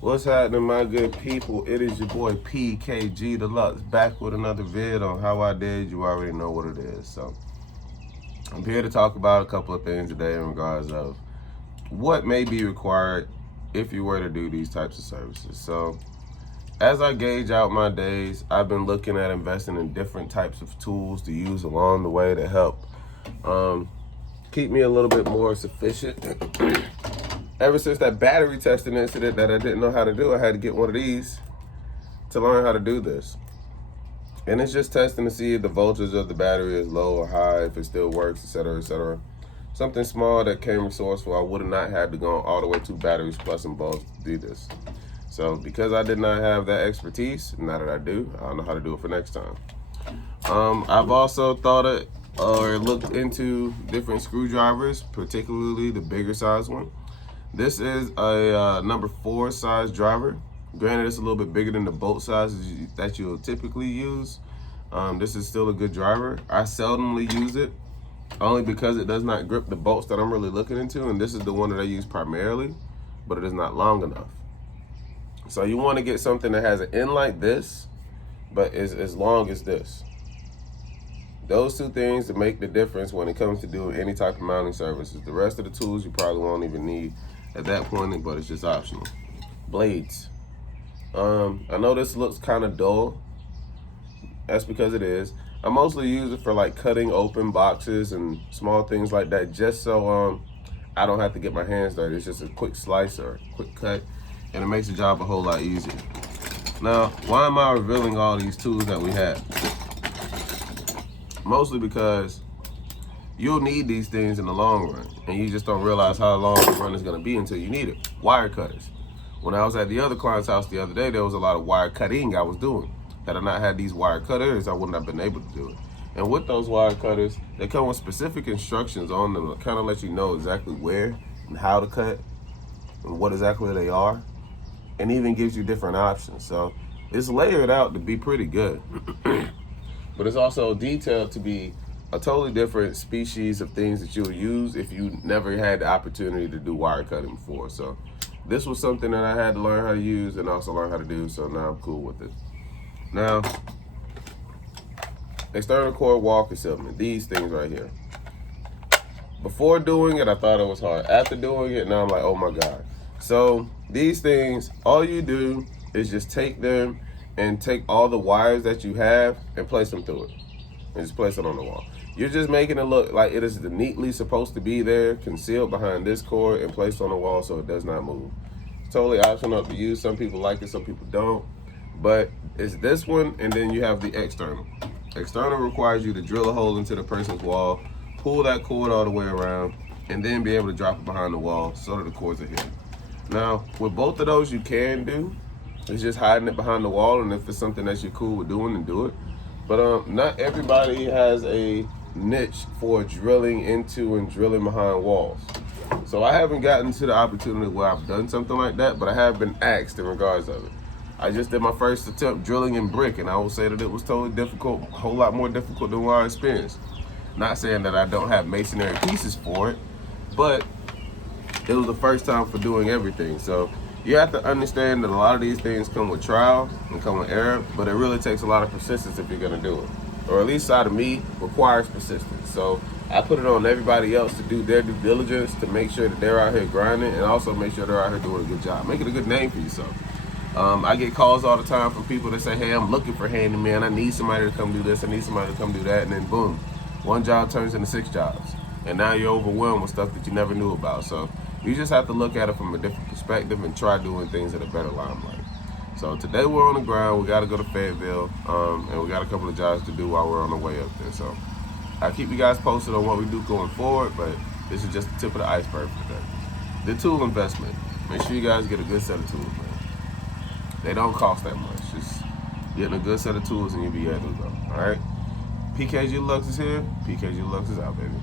What's happening, my good people? It is your boy PKG Deluxe back with another vid on how I did. You already know what it is. So I'm here to talk about a couple of things today in regards of what may be required if you were to do these types of services. So as I gauge out my days, I've been looking at investing in different types of tools to use along the way to help keep me a little bit more sufficient. Ever since that battery testing incident that I didn't know how to do, I had to get one of these to learn how to do this. And it's just testing to see if the voltage of the battery is low or high, if it still works, etc., etc. Something small that came resourceful. I would have not had to go all the way to batteries plus and bulbs to do this. So because I did not have that expertise, now that I do, I don't know how to do it for next time. I've also thought it or looked into different screwdrivers, particularly the bigger size one. This is a number 4 size driver. Granted, it's a little bit bigger than the bolt sizes that you'll typically use. This is still a good driver. I seldomly use it, only because it does not grip the bolts that I'm really looking into, and this is the one that I use primarily, but it is not long enough. So you want to get something that has an end like this, but is as long as this. Those two things to make the difference when it comes to doing any type of mounting services. The rest of the tools you probably won't even need at that point, but it's just optional. Blades. I know this looks kind of dull. That's because it is. I mostly use it for like cutting open boxes and small things like that, just so I don't have to get my hands dirty. It's just a quick slice or a quick cut, and it makes the job a whole lot easier. Now, why am I revealing all these tools that we have? Mostly because you'll need these things in the long run, and you just don't realize how long the run is going to be until you need it. Wire cutters. When I was at the other client's house the other day, there was a lot of wire cutting I was doing. Had I not had these wire cutters, I wouldn't have been able to do it. And with those wire cutters, they come with specific instructions on them to kind of let you know exactly where and how to cut and what exactly they are, and even gives you different options. So it's layered out to be pretty good. But it's also detailed to be a totally different species of things that you'll use if you never had the opportunity to do wire cutting before. So this was something that I had to learn how to use and also learn how to do, so now I'm cool with it. Now, external cord wall concealment, these things right here. Before doing it, I thought it was hard. After doing it, now I'm like, oh my God. So these things, all you do is just take them and take all the wires that you have and place them through it. And just place it on the wall. You're just making it look like it is neatly supposed to be there, concealed behind this cord and placed on the wall so it does not move. It's totally optional to use. Some people like it, some people don't. But it's this one, and then you have the external. External requires you to drill a hole into the person's wall, pull that cord all the way around, and then be able to drop it behind the wall so that the cords are hidden. Now, with both of those you can do. It's just hiding it behind the wall, and if it's something that you're cool with doing, then do it. But not everybody has a niche for drilling into and drilling behind walls. So I haven't gotten to the opportunity where I've done something like that, but I have been asked in regards of it. I just did my first attempt drilling in brick, and I will say that it was totally difficult, a whole lot more difficult than what I experienced. Not saying that I don't have masonry pieces for it, but it was the first time for doing everything. So you have to understand that a lot of these things come with trial and come with error, but it really takes a lot of persistence if you're gonna do it. Or at least out of me, requires persistence. So I put it on everybody else to do their due diligence to make sure that they're out here grinding and also make sure they're out here doing a good job. Make it a good name for yourself. I get calls all the time from people that say, hey, I'm looking for handyman. I need somebody to come do this. I need somebody to come do that. And then boom, one job turns into 6 jobs. And now you're overwhelmed with stuff that you never knew about. So you just have to look at it from a different perspective and try doing things at a better limelight. So today we're on the ground. We got to go to Fayetteville, and we got a couple of jobs to do while we're on the way up there. So I'll keep you guys posted on what we do going forward, but this is just the tip of the iceberg for today. The tool investment. Make sure you guys get a good set of tools, man. They don't cost that much. Just getting a good set of tools and you'll be able to go. All right? PKG Lux is here. PKG Lux is out, baby.